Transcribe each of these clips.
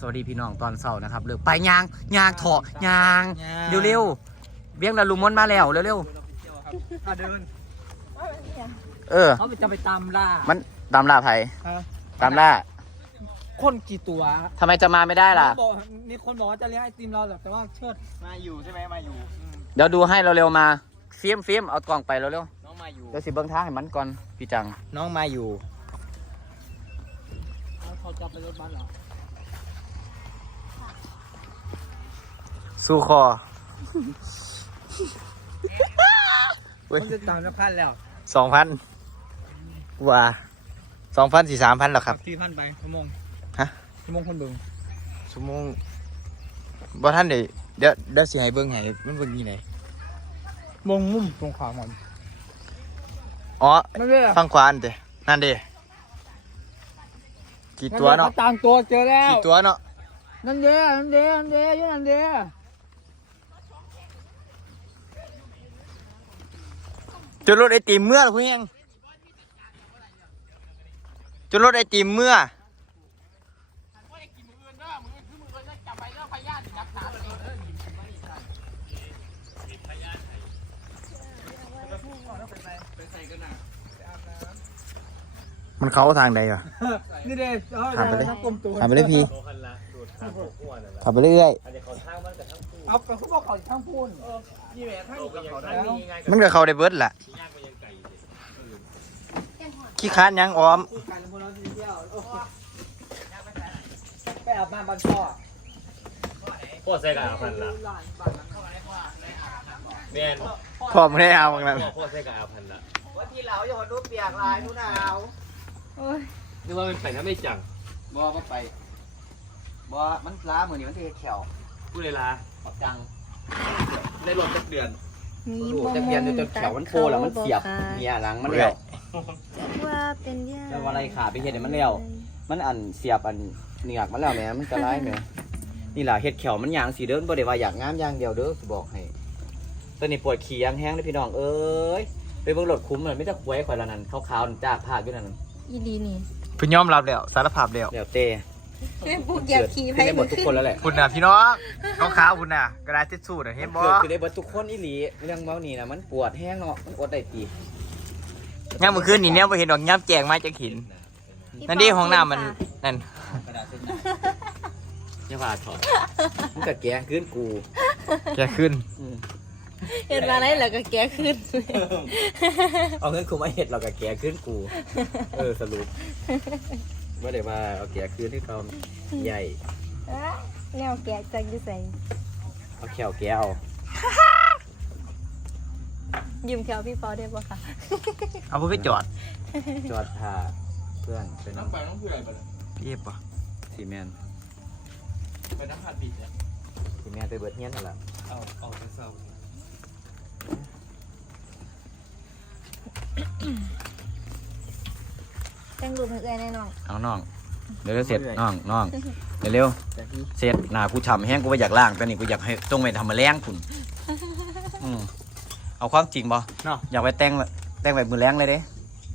สวัสดีพี่น้องตอนเสาร์นะครับเร็วไปยางยางเถาะยางเร็วเร็วๆเบี้ยงดาลุมมอนมาแล้วเร็วเร็วอะเดินๆเออ เขาจะไปตามล่ามันตามล่าไผฮะตามล่าคนกี่ตัวทำไมจะมาไม่ได้ล่ะ บอกมีคนบอกว่าจะเลี้ยงไอติมเราแต่ว่าเชิดมาอยู่ใช่ไหมมาอยู่เดี๋ยวดูให้เราเร็วๆมาฟิล์มฟิล์มเอากล่องไปเร็วน้องมาอยู่ ๆเดี๋ยวสิเบิ้งทางให้มันก่อนพี่จัง น้องมาอยู่ เขาจะไปรถบัสเหรอ สู้คอมันจะตามจะพันแล้วสองพันว่าสองพันสี่สามพันหรอครับสี่พันไปชั่วโมงฮะชั่วโมงคนเบิ่งชั่วโมงบ่ท่านเดี๋ยวเดี๋ยวเดี๋ยวสิให้เบิ้งให้มันเบิ้งยี่ไหนมงมุมตรงขวามันอ๋อไม่ใช่ฟังขวาอันเดนั่นเดกี่ตัวเนาะตามตัวเจอแล้วกี่ตัวเนาะนั่นเด้อนั่นเด้อนั่นเด้ออยู่นั่นเด้ จุดรถไอติมเมื่อเพื่อนจุดรถไอติมเมื่อมันเข้าทางใดวะนี่เด้อถามไปเลยทั้งกลมตัวถามไปเลยพี่ถามไปเรื่อย เอาไปเขาบอกเขาทั้งพูนนี่แหละทั้งเขาได้แล้วๆมันก็เข้าได้เบิดแหละขี้ค้านยังออมกันพวกเราที่เที่ยวโอ้โหไปอาบน้ำบ้านพ่อพ่อใส่กะอาพันละแม่นพอไม่ได้เอาอย่างนั้นพ่อพ่อใส่กะอาพันละว่าทีเหลาอย่าดูเปียกลายผู้หนาวนึกว่ามันไปน้ำไม่จังบ่บ่ไปบ่มันล้ามือนี่มันสิแขวพูดเลยล่ะ ปักจังได้รถจักเดือนมีโอ้บ่จะเปลี่ยนจนแขวมันโปแล้วมันเสียบเนี่ยหลังมันแล้วว่าเป็นยาแล้วอะไรขาไปเฮ็ดให้มันแล้วมันอันเสียบอันเหนียกมันแล้วแหมมันจะร้ายแหมนี่ล่ะเฮ็ดแขวมันยางสีเดินบ่ได้ว่าอยากงามอย่างเดียวเด้อสิบอกให้ตอนนี้ปวดขี้ยางแห้งเด้อพี่น้องเอ้ยไปเบิ่งรถคุ้มมันไม่จะควยข่อยละนั่นขาวๆจากภาคอยู่นั่นอีดีนี่เพิ่นยอมรับแล้วสารภาพแล้วเดี๋ยวเต พวกอยากขี่ขึ้นได้หมดทุกคนแล้วแหละคุณน่ะพี่น้องขาวขาวๆคุณน่ะ กระดาษทิชชู่น่ะเห็นบ่เกิดขึ้นได้เบิดทุกคนอีหลีเรื่องเมานี่นะมันปวดแห้งเนาะมันอดได้ตีย่ามมื้อคืนนี่เนี่ยบ่เห็นดอกย่ามแจงมาจังหิน นั่นดิห้องน้ำมันนั่นอย่าว่าถอดมันก็แก่ขึ้นกูแกขึ้นเห็นมาไหนแล้วก็แกขึ้น เอาเงินกูมาเฮ็ดเราก็แก่ขึ้นกู เออสรุป ว่าได้ว่าเอาแก่ขึ้นที่เขาใหญ่แนวแกจังอยู่ใส่เอาแขวแก่เอายืมแควพี่เปาได้ปะคะเอาเพื่อไปจอด จอดท่าเพื่อนเป็นน้ำไปน้องเพื่อนไปเย็บป่ะซีเมนต์ไปน้ำผัดบิดเนี่ยซีเมนต์ไปเบิดเฮียนนั่นแหละเอาเอาไปเศร้า แต่งรูปให้เอ้ยแน่นอนเอาน้องเดี๋ยวเสร็จน้องน้องเร็วๆเสร็จหน้ากูฉ่ำแห้งกูไปอยากล่างแต่นี่กูอยากให้ตรงไปทำมาแรงคุณอืมเอาความจริงบ่เนาะอยากไปแต่งแต่งแบบมือแรงเลยเด้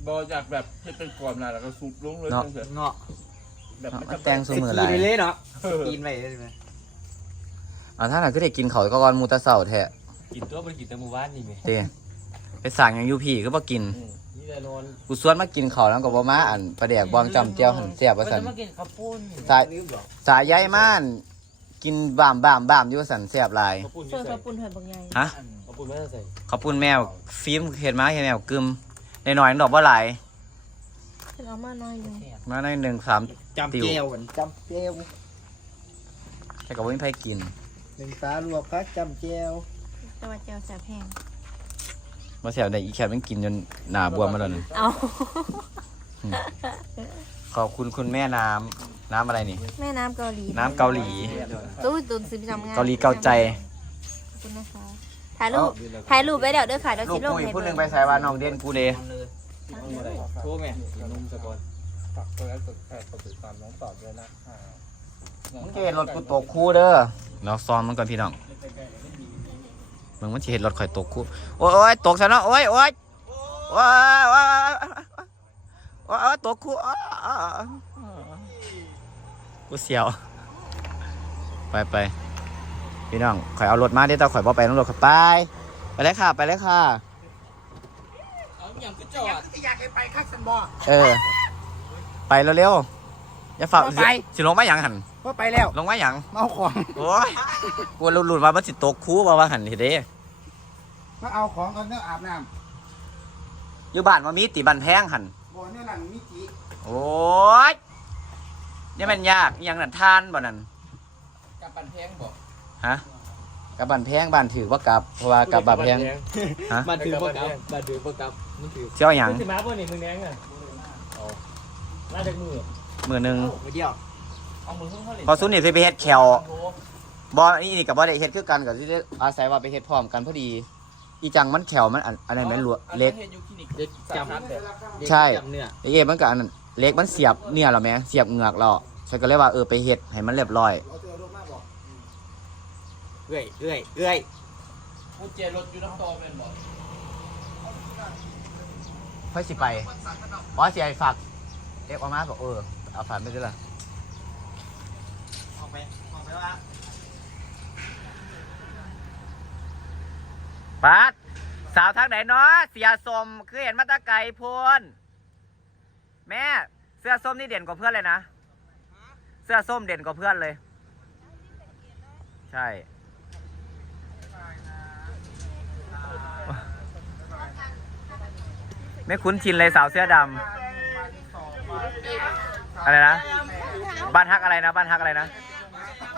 บออยากแบบให้เป็นกรอบนะแล้วก็ซุปลงเลยเนาะจังเงาะๆแบบมันแต่งซุมือหลายกินเลยเนาะเออกินไปได้ไหมอ่าถ้าหน่ะก็ได้กินเขาวก็ก่อนหมูแตะเสาแท้กินตัวไปกินแต่หมู่บ้านนี่ไงเด้ไปสั่งอย่างอยูพี่ก็บ่กินอืม นี่แหละนอนกูสวนมากินเขาวแล้วก็บ่มาอันปลาแดกบองจำเจียวหันเสียบว่าสันมากินข้าวปุ้นสายสายใยม่าน กินบ้ามบ้ามบ้ามอยู่ว่าสันเสียบหลาย ข้าวปุ้นส่วนใส่ข้าวปุ้นหอยบางใหญ่ฮะ ข้าวปุ้นไม่ได้ใส่ขอบคุณแมว ฟิล์มเห็นมาเห็นแมวกึมในน้อยๆดอกบ่หลายฉันเอามาน้อยหนึงมาในหนึ่งสาม จำเจลกันจำเจลแต่ก็บ่มีใครกินหนึ่งตาลวกคักจำเจลแต่ว่าเจียวแสบแห้ง มาเสียบได้อีแคทมันกินจนหนาบวมมาแล้วนั่นเอาขอบคุณคุณแม่น้ำน้ำอะไรนี่ แม่น้ำเกาหลีน้ำเกาหลีตู้ตุนซื้อประจำงานเกาหลีเกาใจขอบคุณนะคะถ่ายรูปถ่ายรูปไว้เดี๋ยวเด้อค่ะเดี๋ยวลูสิกลงกูอีกให้ผู้หเบิ่นึงงไปสายว่าน้องเด่นกูเดโทษไงนุ่มสะกอนฝากตัวแล้วกดแปดกดติดตามน้องต่อด้วยนะมึงจะเห็นรถกูตกคู่เด้อเราซ้อมมันก่อนพี่น้อง มึงมันจะเห็นรถข่อยตกคู่โอ้ยตกซะเนาะโอ้ยโอ้ยโอ้ยโอ้ยโอ้ยโอ้ยตกคู่กูเสียว ไปไปพี่น้องข่อยเอารถมาเดี๋ยวตาข่อยบ่ไปน้องรถขับไป ไปเลยค่ะ ไปเลยค่ะเอาอย่างก็จอดอยากไปคักสันบ่เออ ไปเร็วๆอย่าฝากบ่ไปสิลงมาหยังหันว่าไปแล้ว ลงมาหยังมาเอาของโอ้ยกลัวหลุดมามันสิตกคูบ่ว่าหันเฮ็ดเด้ มาเอาของก่อนเนี่ยอาบน้อยู่บ้านมามีติบันแพงหันำบ่อเนี่ยหลังมิจิโอ้ยนี่มันยากอหยังนั่นทานบ่นั่นกับปันแพงบอกฮะกับบ้านแพงบ้านถือว่ากลับเพราะว่ากับบ้านแพง ฮะมาถือปะกับมาถือปะกับมันถือเจ้าหยังมันถือมาป่ะนี่มึงแดงอะเอาลาจากมือมือหนึงมือเดียวเอามือข้างเขาเลยพอสุนี่ไปเฮ็ดแขวบ่นี่นี่ก็บ่ได้เฮ็ดคือกันก็สิได้อาศัยว่าไปเฮ็ดพร้อมกันพอดี อีจังมันแขวมันอันอันนั้นแม่นลวเล็ก เด็กจำแบบใช่เนื้อไอเอมันก็อันนั้นเล็กมันเสียบเนี่ยเหรอแม่เสียบเหงือกเราฉันก็เลยว่าเออไปเฮ็ดให้มันเรียบร้อย เอาเจอรถมาบอกเอ้ยเอ้ยเอ้ยกุญแจรถอยู่น้ำตอเป็นบอกค่อยสิไปอ๋อสิให้ฝากเอ็กออกมาบอกเออเอาฝากไม่ได้ล่ะ ออกไปออกไปว่า ปัดสาวทางไหนเนาะเสียสมคือเห็นมาตะไก่พนแม่เสื้อส้มนี่เด่นกว่าเพื่อนเลยนะ เสื้อส้มเด่นกว่าเพื่อนเลย ใช่ไม่คุ้นชินเลยสาวเสื้อดำอะไรนะ บ้านฮักอะไรนะ บ้านฮักอะไรนะ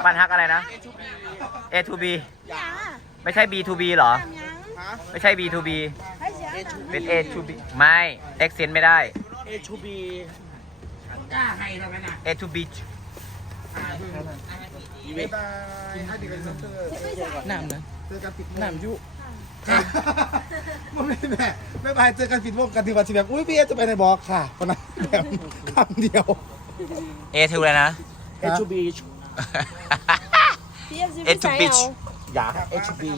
บ้านฮักอะไรนะ A to B ไม่ใช่ B to B เหรอ ไม่ใช่ B to B เป็น A to B ไม่ accent ไม่ได้เอชูบีกล้าให้ทำไมน่ะ A to B บ๊ายบายให้ดีกันเจอน้ำนะเจอกันปิดน้ำยุมันไม่แม่บ๊ายบายเจอกันปิดวงกันทีวันสิแบบอุ้ยพี่เอจะไปในบอกค่ะคนนั้นแบบคำเดียว A to เลยนะเอชูบี A to bitch อยากเอชูบี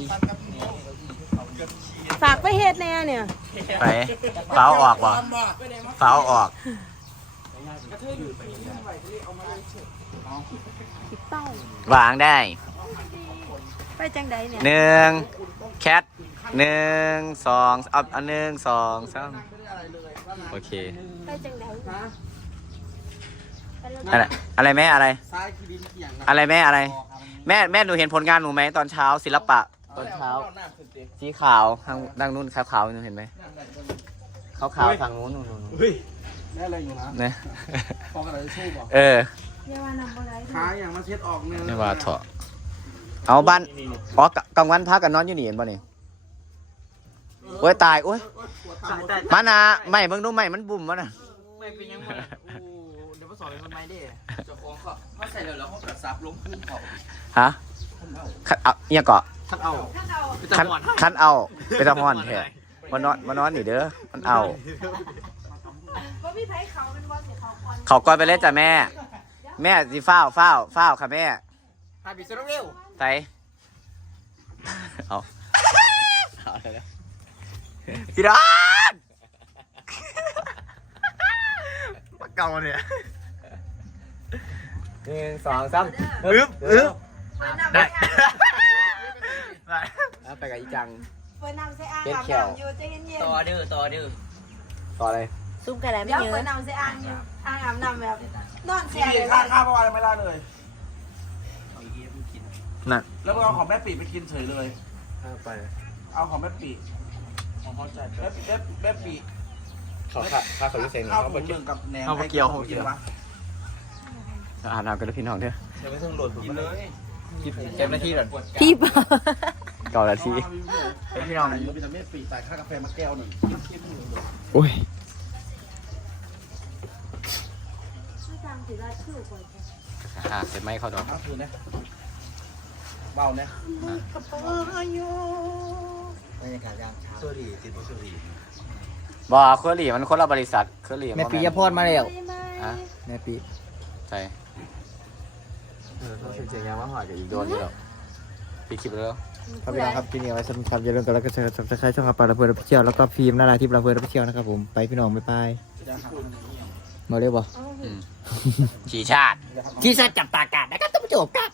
ฝากไปเฮ็ดแน่เนี่ย ไปเฝ้าออกวะเฝ้าออกเป้าวางได้ไปจังใดเนี่ยหนึ่งแคทหนึ่งสองเอาเอาหนึ่งสองสามโอเคไปจังใดไปแล้วอะไรอะไรแม่อะไรซ้ายคือดินเขียงนะอะไรแม่อะไร แม่แม่หนูเห็นผลงานหนูไหมตอนเช้าศิลปะต อนเช้า สีขาวทางด้านนู้นขาวขาวๆหนูเห็นไหมขาวขาวๆทางนู้นนู่นนู่นนู่นได้อะไรอยู่นะนะฟองอะไรจะสู้บอกเออเรียกว่านำบ่ได้ขาอย่างมาเช็ดออกเนื้อไม่ว่าเถอะเอาบ้านอ๋อกะกลางวันพักกันนอนอยู่นี่เห็นป่ะนี่โอ้ยตายโอ้ยมานะไม่เบิ่งดูไม่มันบุ่มวะน่ะไม่เป็นยังไงเดี๋ยวมาสอนเป็นคนไม่ได้จะฟ้องเขาเขาใส่เลยแล้วเขาแบบซับลงพื้นเขาฮะคันเอาเอียงเกาะ ทักเอาคันคันเอาไปตะพอนแท้มานอนมานอนนี่เด้อมันเอาว่าพี่ไผเขาเป็นว่าสิเขาคอนเขาก่อนไปเลยจ้ะแม่ แม่สิฟ้าวฟ้าวฟ้าวค่ะแม่พาบิสเร็วไตเอาเอาเลยนะพี่ดอนมาเก่าเนี่ยหนึ่งสองสามอึ๊บอึ๊บเปิดน้ำได้ ใส่อ่าง ไปแล้ว ไปกับอีจัง เปิดน้ำใส่อ่างเฮ็ดอาบแขวน้ำอยู่ใจเย็นต่อเด้อต่อเด้อต่อเลยๆซุ่มกันได้ไม่เยอะเปิดน้ำใส่อ่างอยู่อ่างอาบน้ำแบบนอนแช่พี่เลยค่าค่าเมื่อวานไม่ได้เลยนั่นแล้วมึงเอาของแม่ปีไปกินเฉยเลย ไปเอาของแม่ปีของเขาใจแม่ปีแม่แม่ปีเขาข้าข้าเขาพิเศษข้าวเขาหไปมูกินนึ่งกับแหนมข้าวเกี๊ยวให้กินวะอาหารกันด้วยพี่น้องเด้อเดี๋ยวไม่ต้องโหลดผมกินเลยเต็มหน้าที่ก่อนพี่เปล่า เก่านาทีพี่น้องอยู่เป็นแม่ปีจ่ายค่ากาแฟมาแก้วหนึ่งโอ้ยอ่าเสร็จไหมเขาดอกเอาคืนนะเบานะบรรยากาศยามเช้าสวัสดีติดบุสรีบอเคอรี่มันคนละบริษัทเคอรี่แม่ปียพรมาแล้วฮะแม่ปีใช่เออเขาเป็นเสียงยังว่าหอยกับอีกโดนเดียวปีคลิปแล้ว ครับพี่น้องครับที่นี่ไว้สำหรับอย่าลืมกดไลค์กดแชร์กดซับสไครต์ช่องอัปปาระเบิดรับเที่ยวแล้วก็ฟิล์มนาราทิพย์ระเบิดรับเที่ยวนะครับผมไปพี่น้องบ๊ายบายมาเรียกบ่ชีชาติที่สัตจับตากาศนะครับท่านผู้ชมครับ